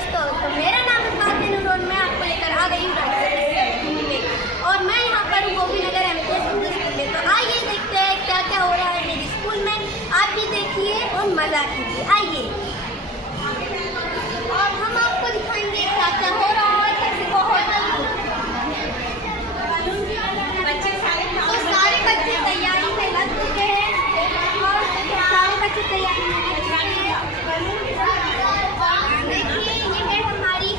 दोस्तों, तो मेरा नाम है फातिमा और मैं आपको लेकर आ गई हूँ स्कूल में। और मैं यहाँ पर हूँ गोपीनगर एमपीएस स्कूल में। तो आइए देखते हैं क्या क्या हो रहा है मेरे स्कूल में। आप भी देखिए और मज़ा कीजिए। आइए और हम आपको दिखाएंगे क्या क्या हो रहा है, कैसे बहुत तो सारे बच्चे तैयारी में लग चुके हैं और सारे बच्चे तैयारी में लग चुके हैं। देखिए ये है हमारी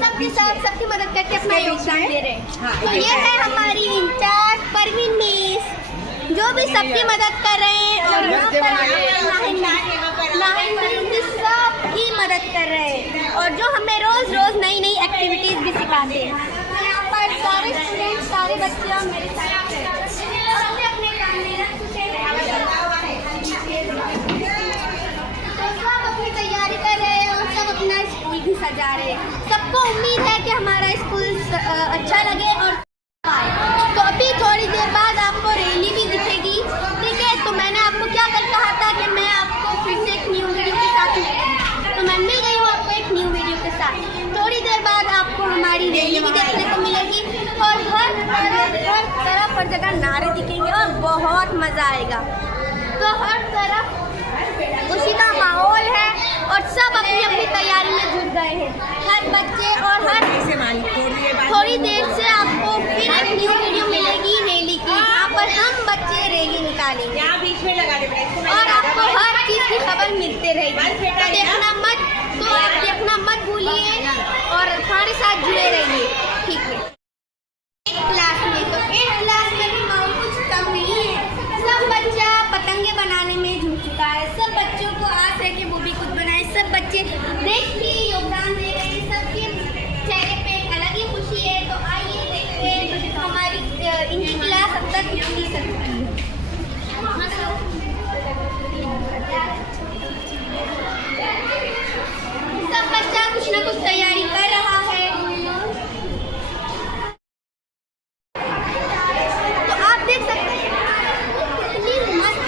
सबके साथ सबकी मदद करके सबकी मदद करके अपना योगदान दे रहे हैं। तो ये है हमारी इंचार्ज परवीन मिस, जो भी सबकी मदद कर रहे हैं और यहाँ पर सबकी मदद कर रहे हैं और जो हमें रोज रोज नई नई एक्टिविटीज भी सिखाते हैं। यहाँ पर सारे स्टूडेंट सारे बच्चे और मेरे साथ अपने काम में लग चुके हैं। तो सब अपनी तैयारी कर रहे हैं और सब अपना स्कूल भी सजा रहे हैं। सबको उम्मीद है कि हमारा स्कूल अच्छा लगे और तो अभी थोड़ी देर बाद आपको रैली भी दिखेगी, ठीक है। तो मैंने आपको क्या कर कहा था कि मैं आपको फिर से एक न्यू वीडियो के साथ मिलूंगी, तो मैं मिल गई हूँ आपको एक न्यू वीडियो के साथ। थोड़ी देर बाद आपको हमारी रैली भी देखने को मिलेगी और हर जगह नारे दिखेंगे और बहुत मज़ा आएगा। तो हर तरफ खुशी का माहौल है और सब अपनी अपनी तैयारी में जुट गए हैं, हर बच्चे और हर थोड़ी देर से आपको फिर एक न्यू वीडियो मिलेगी रैली की, जहाँ पर हम बच्चे रैली निकालेंगे और आपको हर चीज़ की खबर मिलते रहेगी। तो आप देखना मत भूलिए और हमारे साथ जुड़े रहिए, ठीक है। एक क्लास में भी माहौल कुछ कम नहीं है। सब बच्चा पतंगे बनाने में जुट चुका है। सब बच्चों को आस है कि वो भी कुछ बनाए। सब बच्चे देखिए योगदान दे रहे हैं, सबके चेहरे पे अलग ही खुशी है। तो आइए देखते हैं हमारी इनकी क्लास अब तक कितनी सकती है। सब बच्चा कुछ ना कुछ तैयारी कर रहा है। तो आप देख सकते हैं कितनी मस्त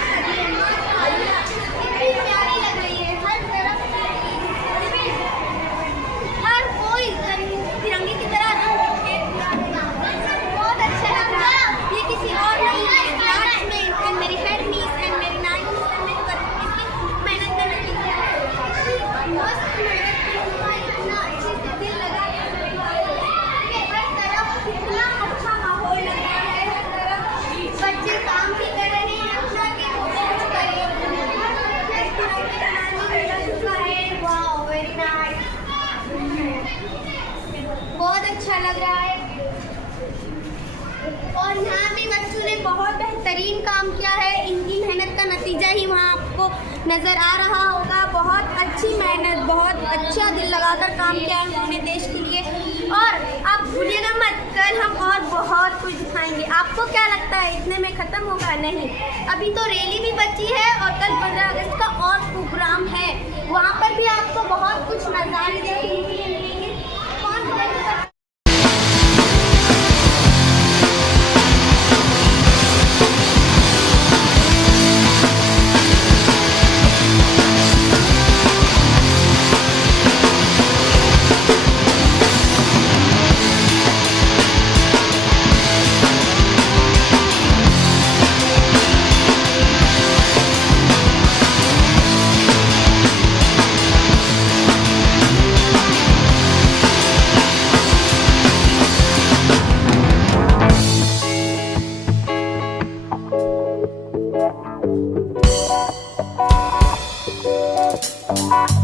कितनी प्यारी लग रही है। हर तरफ हर कोई तिरंगे की तरह रंग है। बहुत अच्छा लग रहा है। ये किसी और नहीं है, क्लासमेट एंड मेरी हेड मिस एंड मेरी नाइन मिस एंड मेरी इसकी मेहनत का नतीजा है। मस्त मेहनत की हुआ, इतना अच्छे से दिल लगा के हर तरफ इतना अच्छा माहौल लग रहा है। हर तरफ बच्चे काम भी कर रहे हैं अपना कि कुछ करें। वाओ वेरी नाइस, बहुत अच्छा लग रहा है। और यहाँ भी बच्चों ने बहुत बेहतरीन काम किया है। इनकी मेहनत का नतीजा ही वहाँ आपको नज़र आ रहा होगा। बहुत अच्छी मेहनत, बहुत अच्छा दिल लगाकर काम किया है उन्होंने देश के लिए। और आप भूलिएगा मत, कल हम और बहुत कुछ दिखाएंगे। आपको क्या लगता है इतने में ख़त्म होगा? नहीं, अभी तो रैली भी बची है और कल 15 अगस्त का और प्रोग्राम है। वहाँ पर भी आपको बहुत कुछ नज़ारे देखने के लिए मिलेंगे। Thank you.